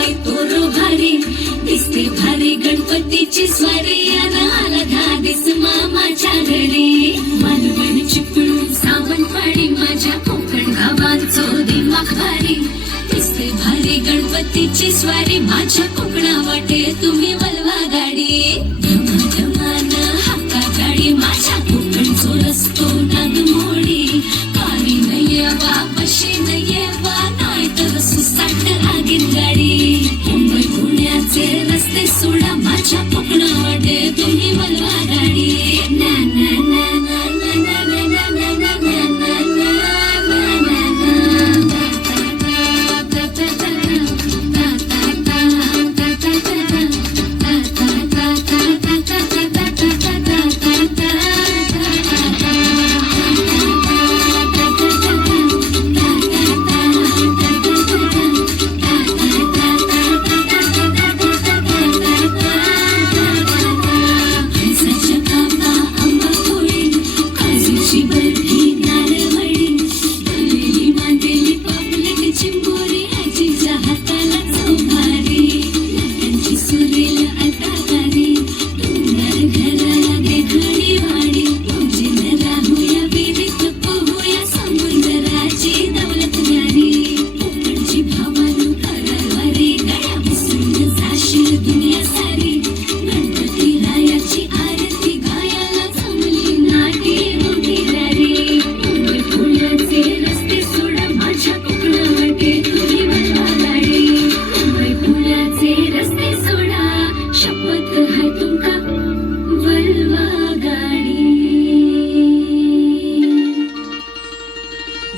पाय तोरो भारी दिसते भारी गणपतीची स्वारी आला धाडीस मामाच्या घरी मालवण चिपळूण सावंतवाडी माझ्या कोकण गावांचो दिमाग भारी दिसते भारी गणपतीची स्वारी माझ्या कोकणा वाटे तुम्ही वलवा गाडी धमाधमान हाका गाडी माझ्या कोकणचो रस्तो नागमोडी कारी नये वा बशी नये वा नाही तर सुसाट लागेल गाडी मुंबई पुण्याचे रस्ते सोडा माझ्या कोकणा वाटे तुम्ही वलवा गाडी ना ना ना ना ना ना ना ना ना ना ना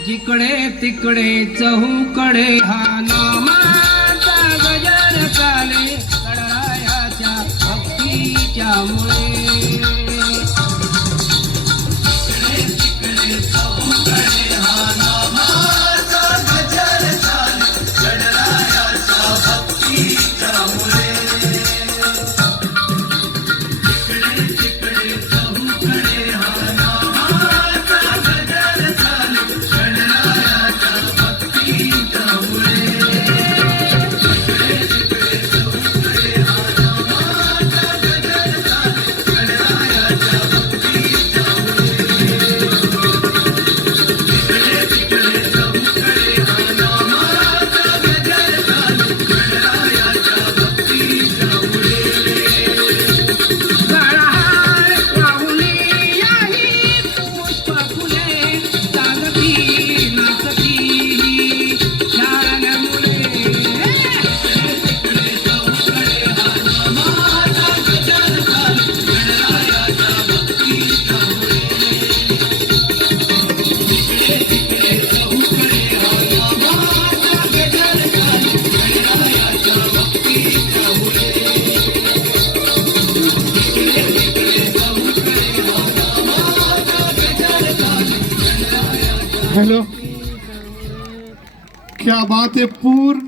जिकडे तिकडे चहूकडे हा नामाचा गजर चाले गणरायाच्या भक्तीच्या मुळे हेलो, क्या बात है। पूर्ण